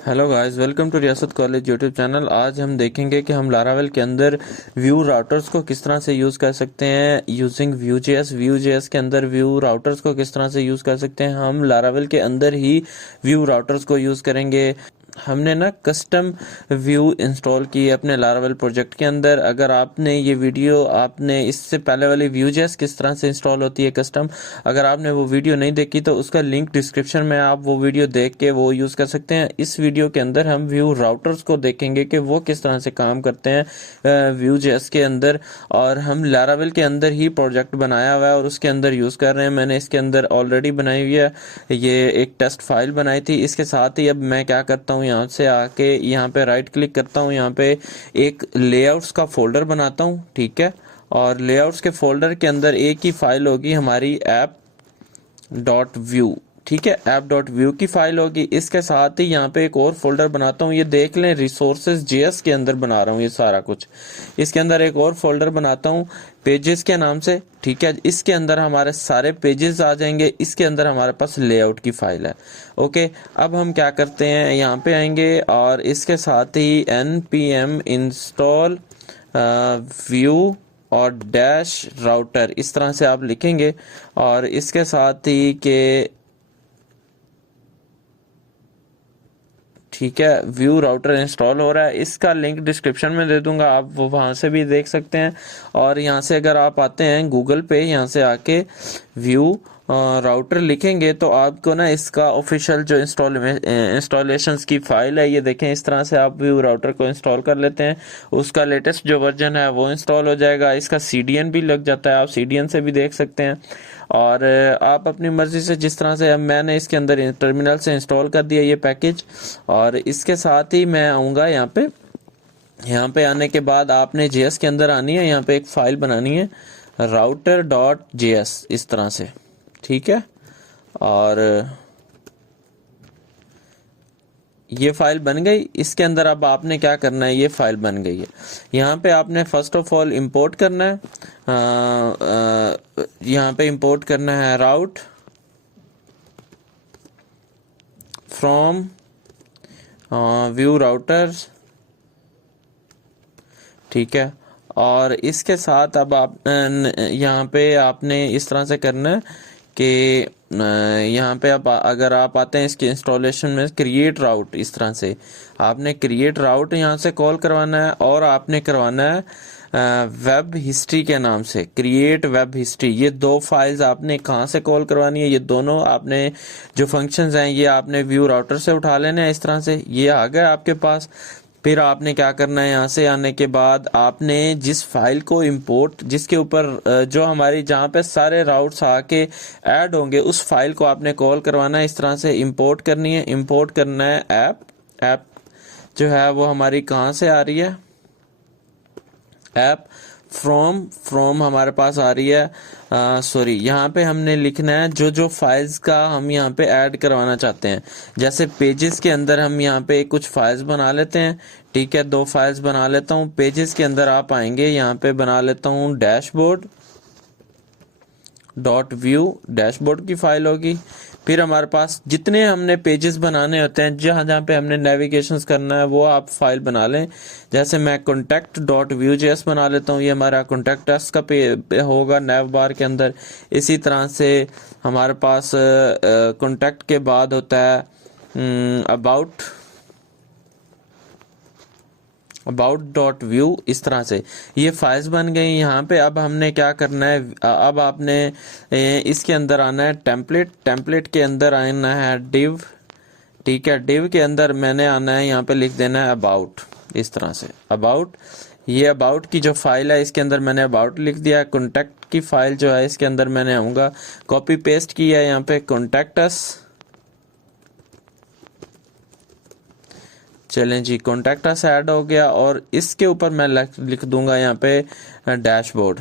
Hello guys, welcome to रियासत college YouTube channel. आज हम देखेंगे कि हम लारावेल के अंदर व्यू राउटर्स को किस तरह से यूज़ कर सकते हैं यूजिंग व्यू जेएस के अंदर व्यू राउटर्स को किस तरह से यूज़ कर सकते हैं। हम लारावेल के अंदर ही व्यू राउटर्स को यूज़ करेंगे। हमने ना कस्टम व्यू इंस्टॉल की है अपने लारावेल प्रोजेक्ट के अंदर। अगर आपने ये वीडियो आपने इससे पहले वाली व्यू.js किस तरह से इंस्टॉल होती है कस्टम, अगर आपने वो वीडियो नहीं देखी तो उसका लिंक डिस्क्रिप्शन में, आप वो वीडियो देख के वो यूज़ कर सकते हैं। इस वीडियो के अंदर हम व्यू राउटर्स को देखेंगे कि वो किस तरह से काम करते हैं व्यू.js के अंदर, और हम लारावेल के अंदर ही प्रोजेक्ट बनाया हुआ है और उसके अंदर यूज़ कर रहे हैं। मैंने इसके अंदर ऑलरेडी बनाई हुई है, ये एक टेस्ट फाइल बनाई थी। इसके साथ ही अब मैं क्या करता हूँ, यहाँ से आके यहाँ पे राइट क्लिक करता हूँ, यहाँ पे एक लेआउट्स का फोल्डर बनाता हूँ, ठीक है। और लेआउट्स के फोल्डर के अंदर एक ही फाइल होगी हमारी ऐप डॉट व्यू, ठीक है, ऐप डॉट व्यू की फाइल होगी। इसके साथ ही यहाँ पे एक और फोल्डर बनाता हूँ, ये देख लें रिसोर्सेज जेएस के अंदर बना रहा हूँ ये सारा कुछ। इसके अंदर एक और फोल्डर बनाता हूँ पेजेस के नाम से, ठीक है। इसके अंदर हमारे सारे पेजेस आ जाएंगे। इसके अंदर हमारे पास लेआउट की फाइल है, ओके। अब हम क्या करते हैं, यहाँ पे आएंगे और इसके साथ ही npm इंस्टॉल व्यू और डैश राउटर, इस तरह से आप लिखेंगे। और इसके साथ ही के ठीक है, व्यू राउटर इंस्टॉल हो रहा है, इसका लिंक डिस्क्रिप्शन में दे दूंगा, आप वो वहाँ से भी देख सकते हैं। और यहाँ से अगर आप आते हैं गूगल पे, यहाँ से आके व्यू राउटर लिखेंगे तो आपको ना इसका ऑफिशियल जो इंस्टॉलेशंस की फाइल है, ये देखें, इस तरह से आप व्यू राउटर को इंस्टॉल कर लेते हैं। उसका लेटेस्ट जो वर्जन है वो इंस्टॉल हो जाएगा। इसका CDN भी लग जाता है, आप CDN से भी देख सकते हैं। और आप अपनी मर्ज़ी से जिस तरह से, अब मैंने इसके अंदर टर्मिनल से इंस्टॉल कर दिया ये पैकेज। और इसके साथ ही मैं आऊँगा यहाँ पे आने के बाद आपने जेएस के अंदर आनी है, यहाँ पे एक फाइल बनानी है router.js, इस तरह से, ठीक है। और ये फाइल बन गई। इसके अंदर अब आपने क्या करना है, ये फाइल बन गई है। यहाँ पे आपने फर्स्ट ऑफ ऑल इंपोर्ट करना है, यहाँ पे इंपोर्ट करना है राउट फ्रॉम व्यू राउटर्स, ठीक है। और इसके साथ अब आप यहाँ पे आपने इस तरह से करना है कि यहाँ पे आप अगर आप आते हैं इसके इंस्टॉलेशन में क्रिएट राउट, इस तरह से आपने क्रिएट राउट यहाँ से कॉल करवाना है। और आपने करवाना है वेब हिस्ट्री के नाम से, क्रिएट वेब हिस्ट्री। ये दो फाइल्स आपने कहाँ से कॉल करवानी है, ये दोनों आपने जो फंक्शंस हैं ये आपने व्यू राउटर से उठा लेने हैं। इस तरह से ये आ गए आपके पास। फिर आपने क्या करना है, यहाँ से आने के बाद आपने जिस फाइल को इंपोर्ट, जिसके ऊपर जो हमारी जहाँ पे सारे राउट्स आके ऐड होंगे, उस फाइल को आपने कॉल करवाना है। इस तरह से इंपोर्ट करनी है, इंपोर्ट करना है ऐप जो है वो हमारी कहाँ से आ रही है, ऐप फ्रॉम हमारे पास आ रही है। सॉरी, यहाँ पे हमने लिखना है जो जो फाइल्स का हम यहाँ पे ऐड करवाना चाहते हैं। जैसे पेजेस के अंदर हम यहाँ पे कुछ फाइल्स बना लेते हैं, ठीक है। दो फाइल्स बना लेता हूँ। पेजेस के अंदर आप आएंगे, यहाँ पे बना लेता हूँ डैशबोर्ड डॉट व्यू, डैशबोर्ड की फाइल होगी। फिर हमारे पास जितने हमने पेजेस बनाने होते हैं, जहाँ जहाँ पे हमने नेविगेशंस करना है, वो आप फाइल बना लें। जैसे मैं कॉन्टैक्ट डॉट व्यू जेएस बना लेता हूँ, ये हमारा कॉन्टैक्ट अस का पे होगा नैव बार के अंदर। इसी तरह से हमारे पास कॉन्टैक्ट के बाद होता है अबाउट डॉट व्यू, इस तरह से ये फाइल्स बन गई यहाँ पे। अब हमने क्या करना है, अब आपने इसके अंदर आना है टेम्पलेट के अंदर आना है डिव, ठीक है। डिव के अंदर मैंने आना है, यहाँ पे लिख देना है अबाउट, इस तरह से अबाउट। ये अबाउट की जो फाइल है इसके अंदर मैंने अबाउट लिख दिया। कॉन्टैक्ट की फाइल जो है इसके अंदर मैंने आऊँगा, कॉपी पेस्ट किया है यहाँ पे कॉन्टैक्ट अस, चलें जी, कॉन्टैक्ट अस ऐड हो गया। और इसके ऊपर मैं लिख दूंगा यहाँ पे डैशबोर्ड,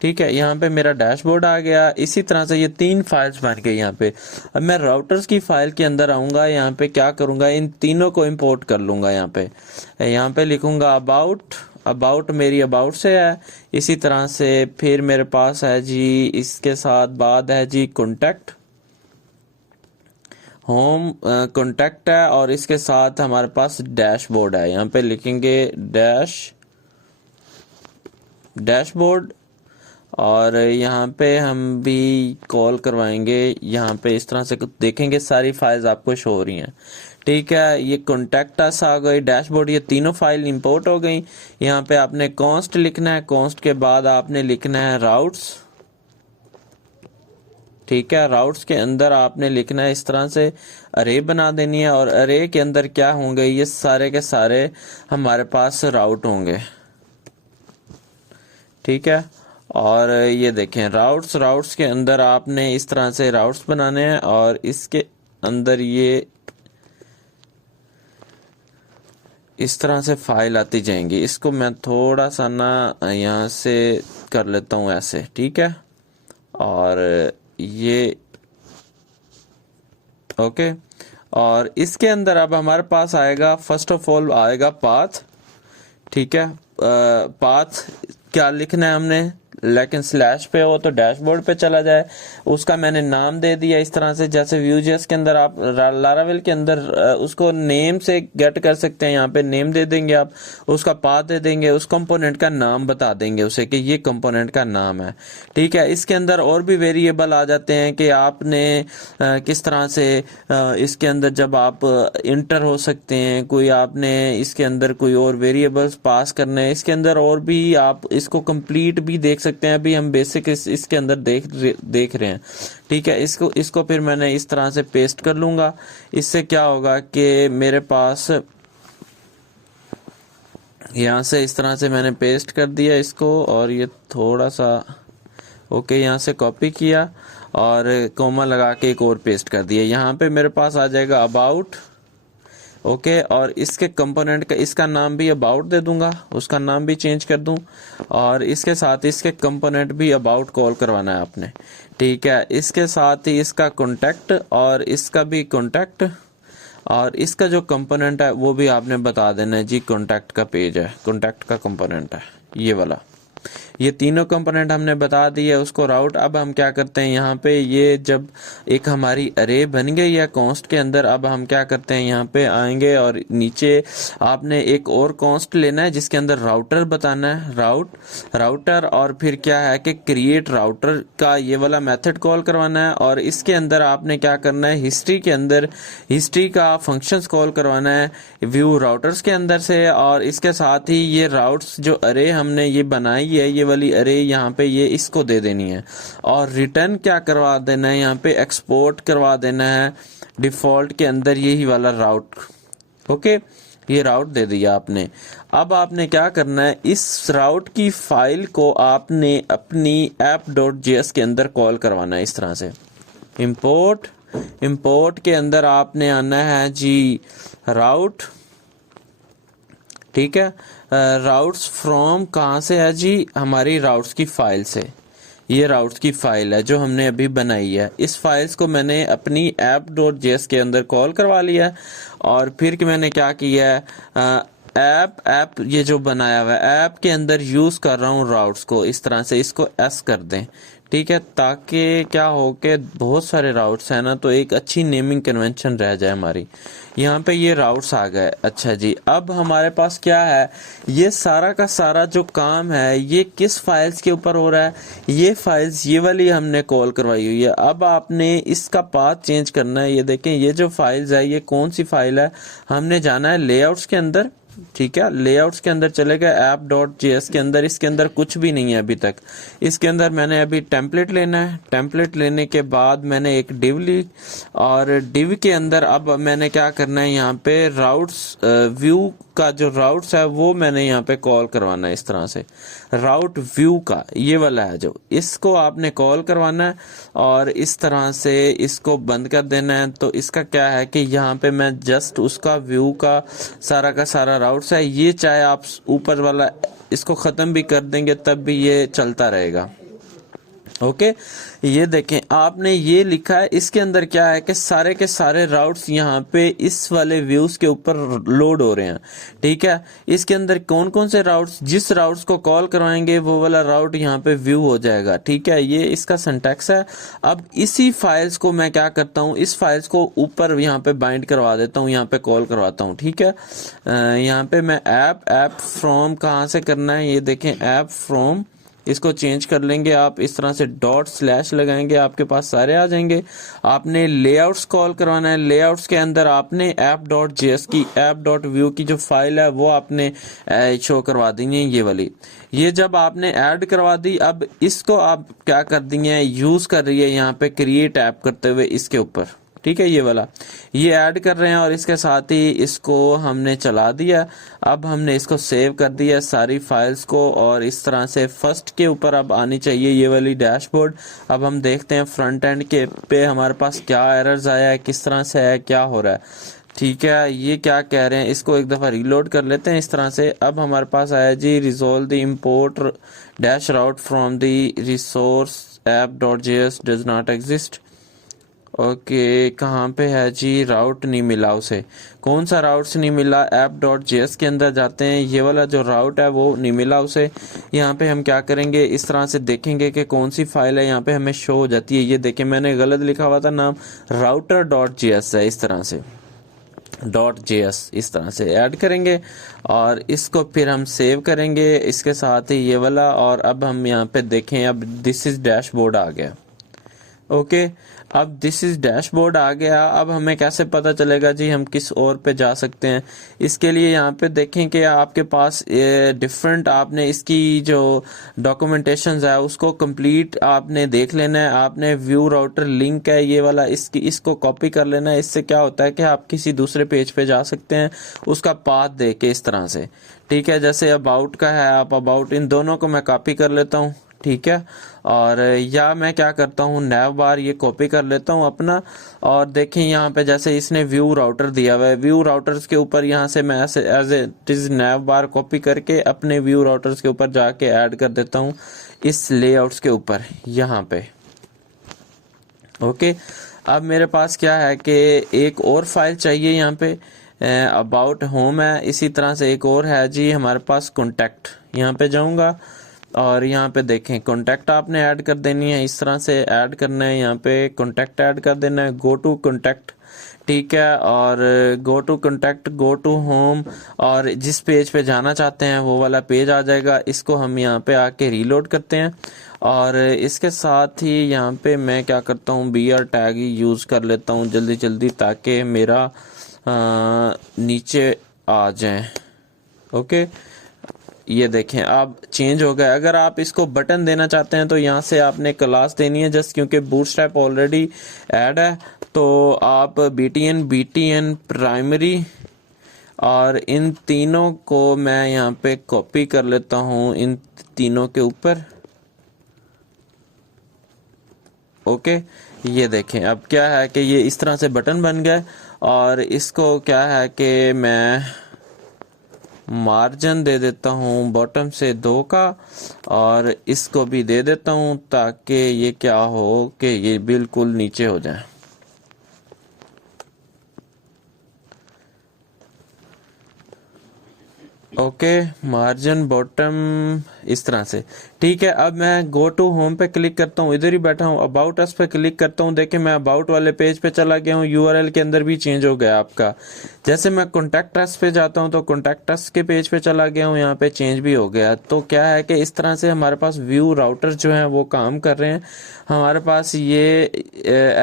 ठीक है। यहाँ पे मेरा डैशबोर्ड आ गया। इसी तरह से ये तीन फाइल्स बन गई यहाँ पे। अब मैं राउटर्स की फाइल के अंदर आऊँगा, यहाँ पे क्या करूँगा, इन तीनों को इंपोर्ट कर लूँगा। यहाँ पे लिखूँगा अबाउट मेरी अबाउट से है। इसी तरह से फिर मेरे पास है जी, इसके साथ बाद है जी कॉन्टैक्ट, होम कॉन्टैक्ट है और इसके साथ हमारे पास डैशबोर्ड है। यहाँ पे लिखेंगे डैशबोर्ड और यहाँ पे हम भी कॉल करवाएंगे। यहाँ पे इस तरह से देखेंगे सारी फाइल्स आपको शो हो रही हैं। ठीक है, ये कॉन्टैक्ट आ गई, डैशबोर्ड, ये तीनों फाइल इंपोर्ट हो गई। यहाँ पे आपने कॉन्स्ट लिखना है, कॉन्स्ट के बाद आपने लिखना है राउट्स। ठीक है, राउट्स के अंदर आपने लिखना है इस तरह से अरे बना देनी है और अरे के अंदर क्या होंगे, ये सारे के सारे हमारे पास राउट होंगे। ठीक है, और ये देखें राउट्स के अंदर आपने इस तरह से राउट्स बनाने हैं और इसके अंदर ये इस तरह से फाइल आती जाएंगी। इसको मैं थोड़ा सा ना यहाँ से कर लेता हूँ ऐसे। ठीक है, और ये ओके, और इसके अंदर अब हमारे पास आएगा, फर्स्ट ऑफ ऑल आएगा पाथ। ठीक है, पाथ क्या लिखना है हमने, लेकिन स्लैश पे हो तो डैशबोर्ड पे चला जाए। उसका मैंने नाम दे दिया इस तरह से, जैसे Vue.js के अंदर आप लारावेल के अंदर उसको नेम से गेट कर सकते हैं। यहाँ पे नेम दे देंगे आप, उसका पाथ दे देंगे, उस कंपोनेंट का नाम बता देंगे उसे कि ये कंपोनेंट का नाम है। ठीक है, इसके अंदर और भी वेरिएबल आ जाते हैं कि आपने किस तरह से इसके अंदर जब आप इंटर हो सकते हैं, कोई आपने इसके अंदर कोई और वेरिएबल्स पास करने हैं। इसके अंदर और भी आप इसको कंप्लीट भी देख सकते हैं। अभी हम बेसिक इसके अंदर देख रहे हैं। ठीक है, इसको फिर मैंने इस तरह से पेस्ट कर लूंगा। इससे क्या होगा कि मेरे पास यहाँ से इस तरह से मैंने पेस्ट कर दिया इसको, और ये थोड़ा सा ओके, यहाँ से कॉपी किया और कोमा लगा के एक और पेस्ट कर दिया। यहाँ पे मेरे पास आ जाएगा अबाउट। ओके, और इसके कंपोनेंट का इसका नाम भी अबाउट दे दूंगा, उसका नाम भी चेंज कर दूं, और इसके साथ इसके कंपोनेंट भी अबाउट कॉल करवाना है आपने। ठीक है, इसके साथ ही इसका कॉन्टैक्ट और इसका भी कॉन्टैक्ट, और इसका जो कंपोनेंट है वो भी आपने बता देना है जी। कॉन्टैक्ट का पेज है, कॉन्टैक्ट का कंपोनेंट है ये वाला। ये तीनों कंपोनेंट हमने बता दिए, उसको राउट। अब हम क्या करते हैं यहाँ पे, ये जब एक हमारी अरे बन गई है कॉन्स्ट के अंदर, अब हम क्या करते हैं यहाँ पे आएंगे और नीचे आपने एक और कॉन्स्ट लेना है जिसके अंदर राउटर बताना है, राउटर, और फिर क्या है कि क्रिएट राउटर का ये वाला मेथड कॉल करवाना है। और इसके अंदर आपने क्या करना है, हिस्ट्री के अंदर हिस्ट्री का फंक्शंस कॉल करवाना है व्यू राउटर्स के अंदर से। और इसके साथ ही ये राउट्स जो अरे हमने ये बनाई है, ये वाली अरे यहाँ पे ये इसको दे देनी है, और रिटर्न क्या करवा देना है, यहाँ पे एक्सपोर्ट करवा देना है डिफॉल्ट के अंदर यही वाला राउट। ओके, ये राउट दे दिया आपने। अब आपने क्या करना है, इस राउट की फाइल को आपने अपनी app.js के अंदर कॉल करवाना है इस तरह से। इंपोर्ट के अंदर आपने आना है जी राउट। ठीक है, राउट्स फ्रॉम कहाँ से है जी, हमारी राउट्स की फाइल से। ये राउट्स की फाइल है जो हमने अभी बनाई है। इस फाइल्स को मैंने अपनी app.js के अंदर कॉल करवा लिया है। और फिर कि मैंने क्या किया है, ऐप ये जो बनाया हुआ है ऐप के अंदर यूज कर रहा हूँ राउट्स को। इस तरह से इसको एस कर दें। ठीक है, ताकि क्या हो के बहुत सारे राउट्स हैं ना, तो एक अच्छी नेमिंग कन्वेंशन रह जाए हमारी। यहाँ पे ये राउट्स आ गए। अच्छा जी, अब हमारे पास क्या है, ये सारा का सारा जो काम है ये किस फाइल्स के ऊपर हो रहा है, ये फाइल्स ये वाली हमने कॉल करवाई हुई है। अब आपने इसका पाथ चेंज करना है। ये देखें, ये जो फाइल्स है ये कौन सी फाइल है, हमने जाना है लेआउट्स के अंदर। ठीक है, लेआउट्स के अंदर चले गए, app.js के अंदर, इसके अंदर कुछ भी नहीं है अभी तक। इसके अंदर मैंने अभी टेम्पलेट लेना है। टेम्पलेट लेने के बाद मैंने एक डिव ली, और डिव के अंदर अब मैंने क्या करना है, यहाँ पे राउट्स व्यू का जो राउट्स है वो मैंने यहाँ पे कॉल करवाना है इस तरह से। राउट व्यू का ये वाला है जो, इसको आपने कॉल करवाना है और इस तरह से इसको बंद कर देना है। तो इसका क्या है कि यहाँ पे मैं जस्ट उसका व्यू का सारा राउट्स है, ये चाहे आप ऊपर वाला इसको ख़त्म भी कर देंगे तब भी ये चलता रहेगा। ओके ये देखें आपने ये लिखा है, इसके अंदर क्या है कि सारे के सारे राउट्स यहाँ पे इस वाले व्यूज के ऊपर लोड हो रहे हैं। ठीक है, इसके अंदर कौन कौन से राउट्स, जिस राउट्स को कॉल करवाएंगे वो वाला राउट यहाँ पे व्यू हो जाएगा। ठीक है, ये इसका सिंटैक्स है। अब इसी फाइल्स को मैं क्या करता हूँ, इस फाइल्स को ऊपर यहाँ पे बाइंड करवा देता हूँ, यहाँ पे कॉल करवाता हूँ। ठीक है, यहाँ पे मैं ऐप फ्रॉम कहाँ से करना है, ये देखें ऐप फ्रॉम, इसको चेंज कर लेंगे आप, इस तरह से डॉट स्लैश लगाएंगे, आपके पास सारे आ जाएंगे। आपने लेआउट्स कॉल करवाना है, लेआउट्स के अंदर आपने app.js की app.view की जो फाइल है वो आपने शो करवा देंगे, ये वाली। ये जब आपने ऐड करवा दी, अब इसको आप क्या कर दिए, यूज कर रही है यहाँ पे क्रिएट ऐप करते हुए इसके ऊपर। ठीक है, ये वाला ये ऐड कर रहे हैं और इसके साथ ही इसको हमने चला दिया। अब हमने इसको सेव कर दिया सारी फाइल्स को, और इस तरह से फर्स्ट के ऊपर अब आनी चाहिए ये वाली डैशबोर्ड। अब हम देखते हैं फ्रंट एंड के पे हमारे पास क्या एरर्स आया है, किस तरह से है, क्या हो रहा है। ठीक है, ये क्या कह रहे हैं, इसको एक दफ़ा रीलोड कर लेते हैं इस तरह से। अब हमारे पास आया जी resolve the import dash route from the resource app.js does not exist. Okay कहाँ पे है जी, राउट नहीं मिला उसे। कौन सा राउट नहीं मिला, app.js के अंदर जाते हैं, ये वाला जो राउट है वो नहीं मिला उसे। यहाँ पे हम क्या करेंगे, इस तरह से देखेंगे कि कौन सी फाइल है, यहाँ पे हमें शो हो जाती है। ये देखें मैंने गलत लिखा हुआ था नाम, router.js है, इस तरह से .js इस तरह से ऐड करेंगे और इसको फिर हम सेव करेंगे इसके साथ ही ये वाला। और अब हम यहाँ पे देखें, अब दिस इज डैशबोर्ड आ गया। ओके अब दिस इज डैशबोर्ड आ गया। अब हमें कैसे पता चलेगा जी हम किस और पे जा सकते हैं। इसके लिए यहाँ पे देखें कि आपके पास डिफरेंट, आपने इसकी जो डॉक्यूमेंटेशन है उसको कंप्लीट आपने देख लेना है। आपने व्यू राउटर लिंक है ये वाला, इसको कॉपी कर लेना है। इससे क्या होता है कि आप किसी दूसरे पेज पे जा सकते हैं उसका पाथ दे के इस तरह से। ठीक है, जैसे अबाउट का है, आप अबाउट, इन दोनों को मैं कॉपी कर लेता हूँ। ठीक है, और या मैं क्या करता हूँ, नैव बार ये कॉपी कर लेता हूँ अपना, और देखें यहाँ पे जैसे इसने व्यू राउटर दिया हुआ है, व्यू राउटर्स के ऊपर यहाँ से मैं ऐसे as it is nav bar copy करके अपने व्यू राउटर्स के ऊपर जाके ऐड कर देता हूँ इस लेआउट्स के ऊपर यहाँ पे। ओके अब मेरे पास क्या है कि एक और फाइल चाहिए यहाँ पे, अबाउट होम है। इसी तरह से एक और है जी हमारे पास कॉन्टैक्ट, यहाँ पे जाऊँगा और यहाँ पे देखें कॉन्टैक्ट आपने ऐड कर देनी है, इस तरह से ऐड करना है, यहाँ पे कॉन्टैक्ट ऐड कर देना है, गो टू कॉन्टैक्ट। ठीक है, और go to contact, go to home, और जिस पेज पे जाना चाहते हैं वो वाला पेज आ जाएगा। इसको हम यहाँ पे आके रीलोड करते हैं और इसके साथ ही यहाँ पे मैं क्या करता हूँ, बीआर टैग ही यूज़ कर लेता हूँ जल्दी जल्दी ताकि मेरा नीचे आ जाए। ओके ये देखें अब चेंज हो गया। अगर आप इसको बटन देना चाहते हैं तो यहाँ से आपने क्लास देनी है, जस्ट क्योंकि बूटस्ट्रैप ऑलरेडी ऐड है तो आप btn प्राइमरी, और इन तीनों को मैं यहाँ पे कॉपी कर लेता हूँ इन तीनों के ऊपर। ओके ये देखें अब क्या है कि ये इस तरह से बटन बन गए, और इसको क्या है कि मैं मार्जिन दे देता हूँ बॉटम से 2 का, और इसको भी दे देता हूँ ताकि ये क्या हो कि ये बिल्कुल नीचे हो जाए। ओके मार्जिन बॉटम इस तरह से। ठीक है, अब मैं गो टू होम पे क्लिक करता हूँ, इधर ही बैठा हूँ, अबाउट अस पे क्लिक करता हूँ। देखें मैं अबाउट वाले पेज पे चला गया हूँ, यूआरएल के अंदर भी चेंज हो गया आपका। जैसे मैं कॉन्टैक्ट अस पे जाता हूँ तो कॉन्टैक्ट अस के पेज पे चला गया हूँ, यहाँ पे चेंज भी हो गया। तो क्या है कि इस तरह से हमारे पास व्यू राउटर जो हैं वो काम कर रहे हैं। हमारे पास ये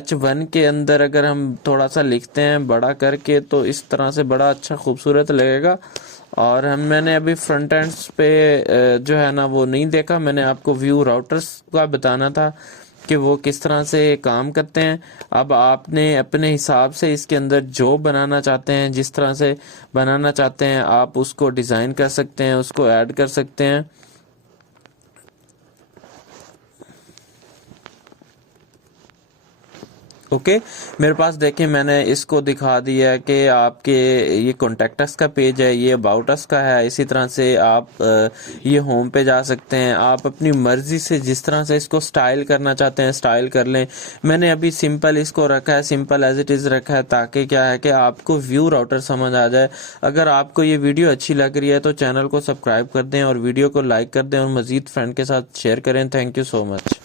H1 के अंदर अगर हम थोड़ा सा लिखते हैं बड़ा करके तो इस तरह से बड़ा अच्छा खूबसूरत लगेगा। और मैंने अभी फ्रंट एंड्स पे जो है ना वो नहीं देखा, मैंने आपको व्यू राउटर्स का बताना था कि वो किस तरह से काम करते हैं। अब आपने अपने हिसाब से इसके अंदर जो बनाना चाहते हैं, जिस तरह से बनाना चाहते हैं आप उसको डिज़ाइन कर सकते हैं, उसको ऐड कर सकते हैं। ओके, मेरे पास देखिए मैंने इसको दिखा दिया है कि आपके ये कॉन्टेक्ट अस का पेज है, ये अबाउट अस का है। इसी तरह से आप ये होम पे जा सकते हैं। आप अपनी मर्जी से जिस तरह से इसको स्टाइल करना चाहते हैं स्टाइल कर लें। मैंने अभी सिंपल इसको रखा है, सिंपल एज इट इज़ रखा है, ताकि क्या है कि आपको व्यू राउटर समझ आ जाए। अगर आपको ये वीडियो अच्छी लग रही है तो चैनल को सब्सक्राइब कर दें और वीडियो को लाइक कर दें और मज़ीद फ्रेंड के साथ शेयर करें। Thank you so much.